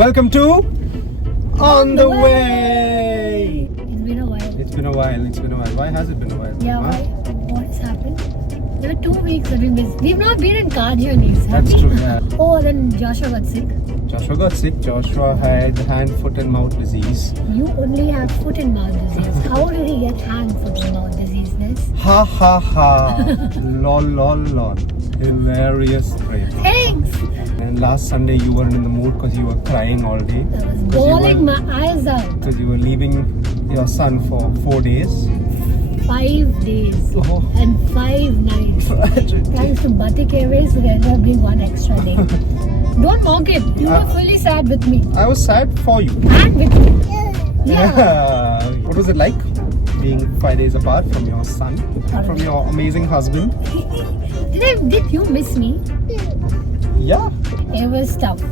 Welcome to On the Way. It's been a while. It's been a while. Why has it been a while? Yeah, Huh? why? What's happened? There were 2 weeks that we missed. We've not been in car journeys. have That's we? true, yeah. Oh, then Joshua got sick. Joshua got sick. Joshua had hand, foot and mouth disease. You only have foot and mouth disease. How did he get hand, foot and mouth disease, Ness? Ha ha ha. Lol lol lol. Hilarious trip. Thanks! And last Sunday you weren't in the mood because you were crying all day. I was bawling my eyes out. Because you were leaving your son for 4 days. 5 days. Oh. And 5 nights. Thanks to Batik Airways, there ended up being 1 extra day. Don't mock it. You were fully sad with me. I was sad for you. And with me. Yeah. What was it like being 5 days apart from your son, from your amazing husband? Did you miss me? Yeah. It was tough.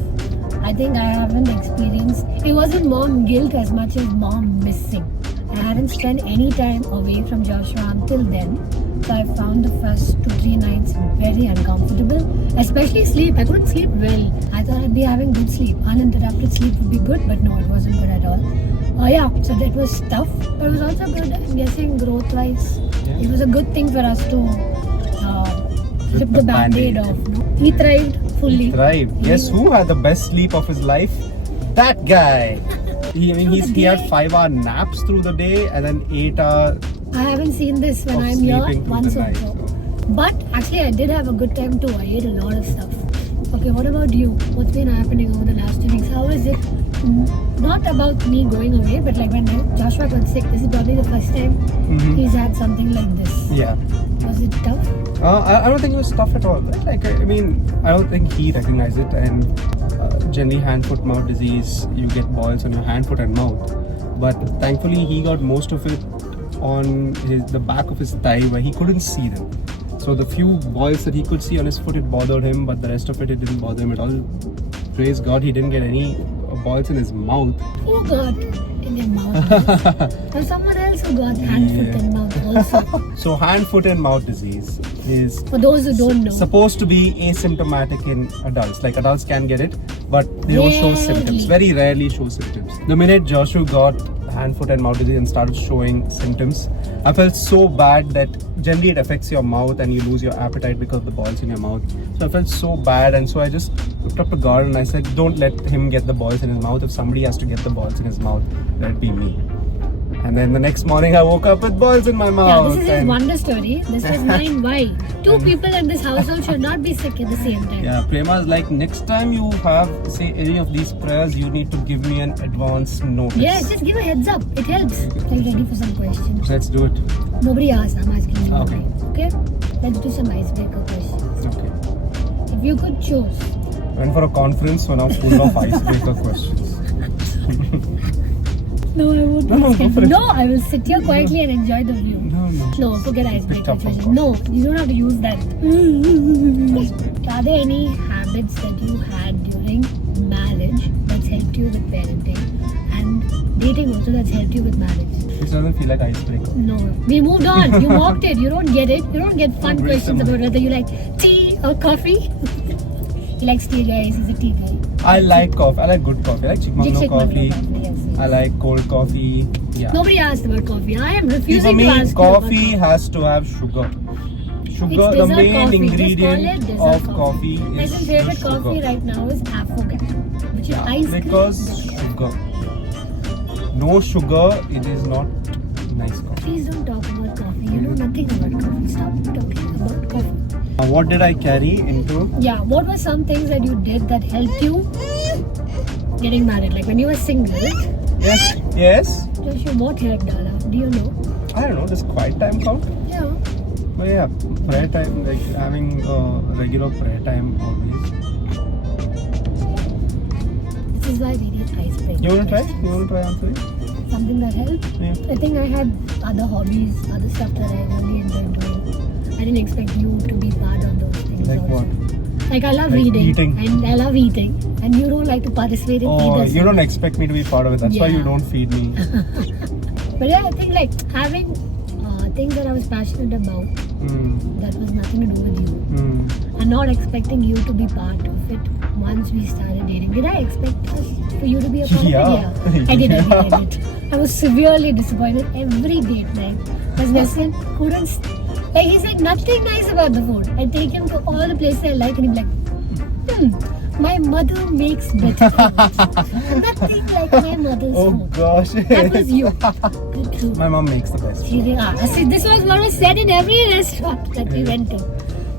I think I haven't experienced. It wasn't mom guilt as much as mom missing. I hadn't spent any time away from Joshua until then. So I found the first 2-3 nights very uncomfortable. Especially sleep. I couldn't sleep well. I thought I'd be having good sleep. Uninterrupted sleep would be good, but no, it wasn't good at all. Oh yeah, so that was tough. But it was also good, I'm guessing, growth-wise. Yeah. It was a good thing for us to rip the band-aid off. No? He thrived fully. He thrived. Guess who had the best sleep of his life? That guy. He had 5-hour naps through the day and then 8-hour I haven't seen this when of I'm here sleeping through once the or night. so. But actually I did have a good time too. I ate a lot of stuff. Okay, what about you? What's been happening over the last 2 weeks? How is it? Not about me going away, but like when Joshua got sick, this is probably the first time he's had something like this. Yeah. Was it tough? I don't think it was tough at all. Right? Like, I mean, I don't think he recognized it. And generally, hand, foot, mouth disease, you get boils on your hand, foot, and mouth. But thankfully, he got most of it on the back of his thigh where he couldn't see them. So the few boils that he could see on his foot, it bothered him, but the rest of it didn't bother him at all. Praise God, he didn't get any boils in his mouth. Who got in your mouth? Or someone else who got hand, foot and mouth also. So hand, foot and mouth disease is For those who don't know. supposed to be asymptomatic in adults. Like adults can get it, but they don't show symptoms. Very rarely show symptoms. The minute Joshua got hand, foot and mouth disease and started showing symptoms, I felt so bad that generally it affects your mouth and you lose your appetite because of the boils in your mouth. So I felt so bad, and so I just looked up to God and I said, don't let him get the boils in his mouth. If somebody has to get the boils in his mouth, let it be me. And then the next morning I woke up with boils in my Yeah, mouth. this is his wonder story. This is mine. Why? 2 people in this household should not be sick at the same time. Yeah, Prema's like, next time you have say any of these prayers, you need to give me an advance notice. Yes, just give a heads up. It helps. Are you ready for some questions? Let's do it. Nobody asked. I'm asking you. Okay. Okay? Let's do some icebreaker questions. Okay. If you could choose. Went for a conference, so now full of icebreaker questions. No, I won't. No, go for it. No, I will sit here quietly and enjoy the view. No. No, forget icebreaker tough, of questions. course. No, you don't have to use that. Are there any habits that you had during marriage that's helped you with parenting? And dating also that's helped you with marriage? This doesn't feel like icebreaker. No. We moved on. You mocked it. You don't get it. You don't get fun Great questions summary. about whether you like tea or coffee. He likes tea, guys. He's a tea guy. I like coffee. I like good coffee. I like Chickmango Chick-chick coffee. Mango yes, yes. I like cold coffee. Yeah. Nobody asked about coffee. I am See, refusing for me, to ask coffee you about has to have sugar. Sugar, It's the dessert main coffee. ingredient Just call it of dessert coffee is My the favorite sugar. coffee right now is Affogato, which is ice cream. Because sugar. No sugar, it is not nice coffee. Please don't talk about coffee. You know nothing about coffee. Stop talking about coffee. What did I carry into? Yeah, what were some things that you did that helped you getting married? Like when you were single, Yes. Joshua, what helped Dala? Do you know? I don't know, does quiet time count? Yeah. But yeah, prayer time, like having regular prayer time always. This is why we need icebreaker. You want to try? questions. You want to try answering? Something that helped? Yeah. I think I had other hobbies, other stuff that I really enjoyed doing. I didn't expect you to be part of those things. Like also. what? Like I love Like reading. eating. And I love eating. And you don't like to participate in Oh, either. you don't expect me to be part of it. That's why you Yeah. don't feed me. But yeah, I think like having things that I was passionate about that was nothing to do with you. And not expecting you to be part of it once we started dating. amazing. Did I expect for you to be a part of Yeah. it? Yeah. I did. I was severely disappointed every date night. Because Nessin couldn't, like, he said nothing nice about the food. I take him to all the places I like and he'd be like, my mother makes better food. Nothing like my mother's Oh food. gosh. That was you. The truth. My mom makes the best. See, this was what was said in every restaurant that we went to.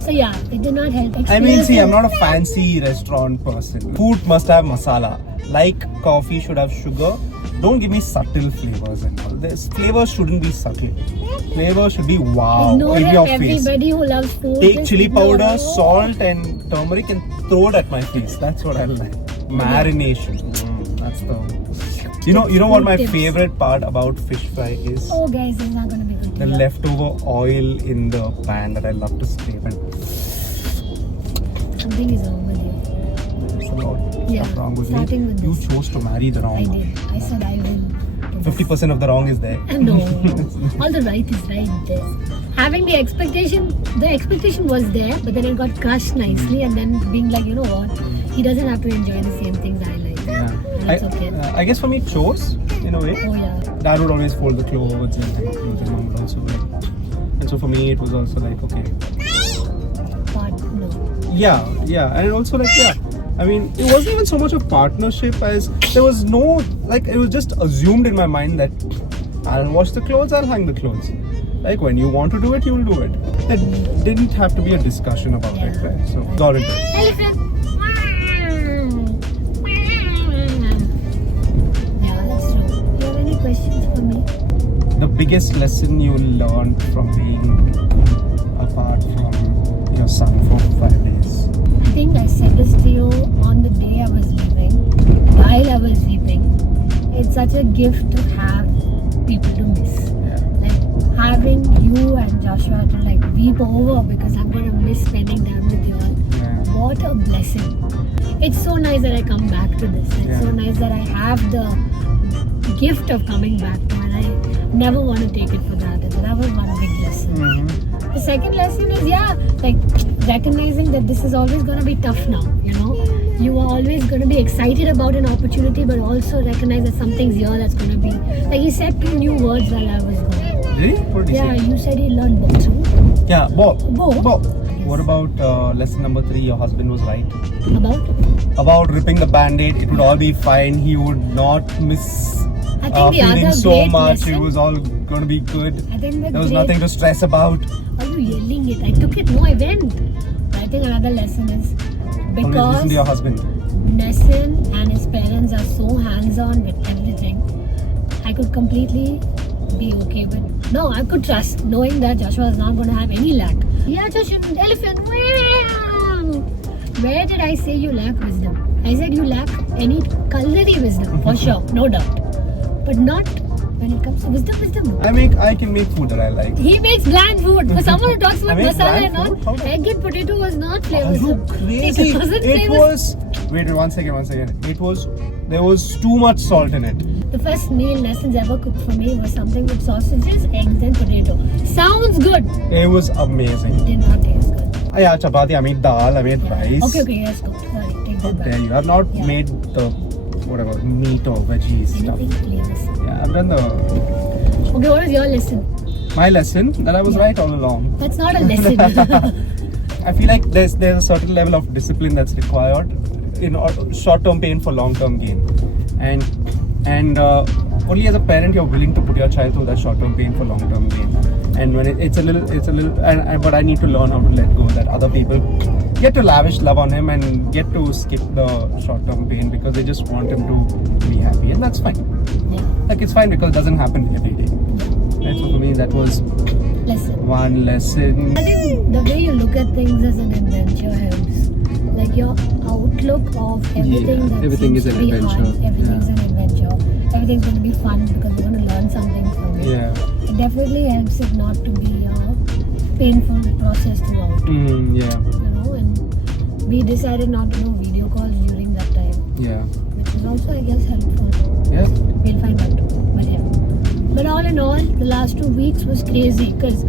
So yeah, it did not help. I mean, see, I'm not a fancy restaurant person. Food must have masala. Like coffee should have sugar. Don't give me subtle flavors and all. This flavors shouldn't be subtle. Flavor should be wow Ignore in your face. everybody who loves food. Take just chili ignore powder, it. salt, and turmeric and throw it at my face. That's what I like. Marination. That's the. You know what my Tips. favorite part about fish fry is? Oh guys, it's not gonna be good. The to hear. leftover oil in the pan that I love to scrape and Something is wrong with you. it's a lot Yeah, stuff wrong with starting me. with You this. chose to marry the I wrong one. did. I said I will. do this. 50% of the wrong is there. No, all the right is right there. Having the expectation was there, but then it got crushed nicely, and then being like, you know what, he doesn't have to enjoy the same things I like. Yeah. And that's okay. I guess for me, chores in a way. Oh yeah. Dad would always fold the clothes and hang clothes, and mom would also wear. And so for me, it was also like, okay, But no. yeah, and also like, yeah. I mean, it wasn't even so much a partnership as there was no, like, it was just assumed in my mind that I'll wash the clothes, I'll hang the clothes. Like, when you want to do it, you'll do it. There didn't have to be a discussion about it, Yeah. right? So, got into it. Elephant. Yeah, that's true. You have any questions for me? The biggest lesson you learned from being apart from your son for 5 days? I think I said this to you on the day I was leaving, while I was leaving. It's such a gift to have people to miss. Like having you and Joshua to like weep over because I'm going to miss spending time with you all. Yeah. What a blessing. It's so nice that I come back to this. It's so nice that I have the gift of coming back to, and I never want to take it for granted. So that was one big lesson. Mm-hmm. The second lesson is, like recognizing that this is always going to be tough now, you know. You are always going to be excited about an opportunity, but also recognize that something's here that's going to be. Like he said 2 new words while I was gone. Really? What did Yeah, you say? you said he learned both. Yeah, Bob. Bob. What about lesson number 3? Your husband was right. About? Ripping the band-aid, it would all be fine. He would not miss I think the feeling other so great much. lesson. It was all going to be good. I think the There was great- nothing to stress about. Are you yelling it? I took it. No, I went. I think another lesson is Always because listen to your husband. Nessin and his parents are so hands-on with everything, I could completely be okay with. No, I could trust knowing that Joshua is not going to have any lack. Yeah, Joshua, elephant. Meow. Where did I say you lack wisdom? I said you lack any culinary wisdom for sure, no doubt, but not when it comes to wisdom. I can make food that I like. He makes bland food. For someone who talks about I make masala bland and food? all, How? egg and potato was not Are you flavorsome. crazy? It wasn't It flavorsome. was. Wait, one second. There was too much salt in it. The first meal Nessins ever cooked for me was something with sausages, eggs and potato. Sounds good. It was amazing. Did not taste good. Yeah, chapati. I made dal. I made rice. Okay, yes, go. Sorry, take How that dare back. you? I've not Yeah. made the whatever meat or veggies stuff. Anything flavors. Yeah, I've done the. Okay, what was your lesson? My lesson that I was right all along. That's not a lesson. I feel like there's a certain level of discipline that's required in short-term pain for long-term gain, and only as a parent you're willing to put your child through that short-term pain for long-term gain. And when it's a little, but I need to learn how to let go. That other people get to lavish love on him and get to skip the short-term pain because they just want him to be happy, and that's fine. Yeah. Like it's fine because it doesn't happen every day. Right? So for me, that was Lesson. one lesson. I think the way you look at things as an adventure helps. Like your outlook of everything that everything seems is to an be hard, adventure. everything's an adventure. Everything's going to be fun because we're going to learn something from it. Yeah. It definitely helps it not to be a painful process throughout. Yeah. You know, and we decided not to do video calls during that time, Yeah. which is also, I guess, helpful. Yeah. We'll find out. But yeah. But all in all, the last 2 weeks was crazy because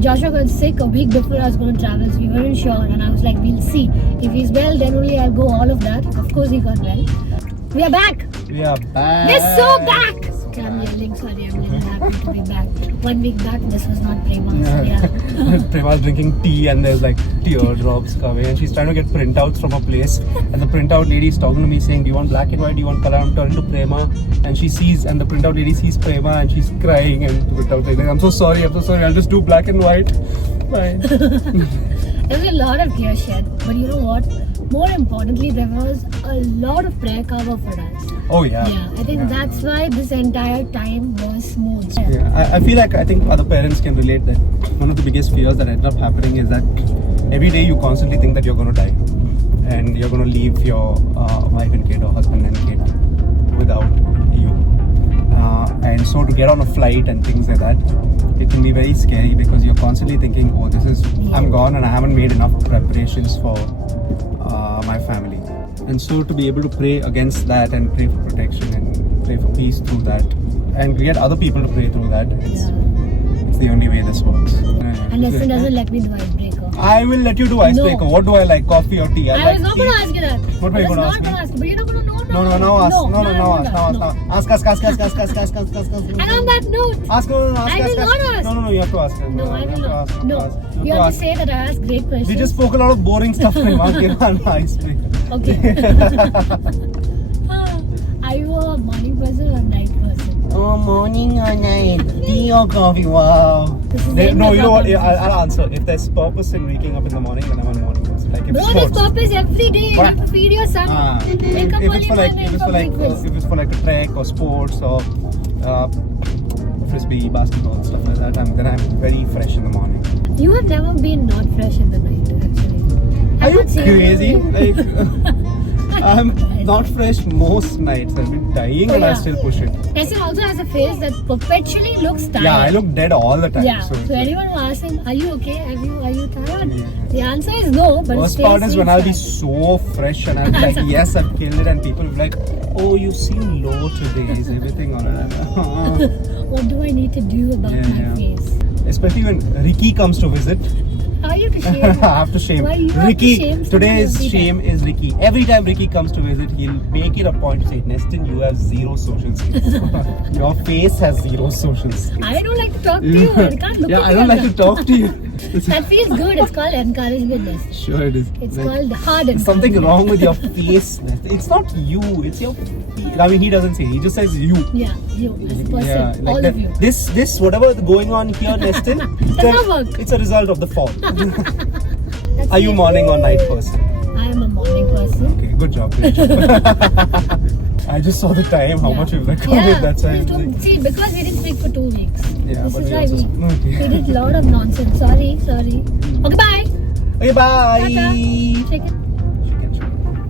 Joshua got sick a week before I was going to travel, so we weren't sure. And I was like, we'll see. If he's well, then only I'll go all of that. Of course, he got well. We are back. We are back. We're so back. Okay, I'm yelling. Sorry, I'm really happy to be back. 1 week back, this was not Prema. So yeah. Prema's drinking tea and there's like teardrops coming and she's trying to get printouts from a place and the printout lady is talking to me saying, do you want black and white, do you want color? I'm turning to Prema and she sees, and the printout lady sees Prema and she's crying, and the printout lady, I'm so sorry, I'll just do black and white. Fine. There was a lot of tears shed, but you know what? More importantly, there was a lot of prayer cover for us. Oh yeah. Yeah, I think that's why this entire time was smooth. Yeah, I feel like I think other parents can relate that one of the biggest fears that ended up happening is that every day you constantly think that you're going to die and you're going to leave your wife and kid or husband and kid without you. And so to get on a flight and things like that, it can be very scary because you're constantly thinking, oh, I'm gone and I haven't made enough preparations for my family. And so to be able to pray against that and pray for protection and pray for peace through that and get other people to pray through that, it's the only way this works. And Lesson doesn't let me do icebreaker. I will let you do icebreaker. No. What do I like? Coffee or tea? I was not going to ask you that. What were you going to ask me? But you're not going to know. No, ask. And on that note, Ask. I will not ask. No, you have to ask. No, I will not. No, you have to say that I asked great questions. We just spoke a lot of boring stuff. Give an icebreaker. Okay. Are you a morning person or a night person? Oh, morning or night? Tea or coffee? Wow. No, you know what? I'll answer. If there's purpose in waking up in the morning, then I'm a morning person. Like if Bro, sports. there's purpose every day. You have to feed your son. Wake up if early it's for breakfast. if it's for like a trek or sports or frisbee, basketball, stuff like that, then I'm very fresh in the morning. You have never been not fresh in the night, actually. Are you not seen crazy? you. Like, I'm not fresh most nights. I've been dying and I still push it. Tessin also has a face that perpetually looks tired. Yeah, I look dead all the time. Yeah. So anyone who asks him, are you okay? Are you tired? Yeah. The answer is no. But worst his part face is when I'll be seems so fresh and I'll be like, yes, I've killed it, and people will be like, oh, you seem low today. Is everything alright? tired. What do I need to do about my face? Especially when Ricky comes to visit. How are you to shame? I have to shame. Why you have Ricky, to shame today's somebody every shame is Ricky. Every time Ricky comes to visit, he'll make it a point to say, Nestin, you have zero social skills. Your face has zero social skills. I don't like to talk to you. I can't look at I don't like to talk to you. That feels good. It's called encouragement. Sure it is. It's Like, called hard encouragement. something wrong with your face. It's not you. It's your. I mean, he doesn't say. He just says you. Yeah, you as a person. Yeah, like all that, of you. This whatever going on here, Nestin, Does not work. it's a result of the fall. That's Are you it. morning or night person? I am a morning person. Okay, good job. I just saw the time, how much we've recorded. Yeah, That's why. I please was don't, like, see, because we didn't speak for 2 weeks. Yeah, This but is we why also we okay. did a lot of nonsense. Sorry. Okay, bye. Okay, bye. Tata. Check it.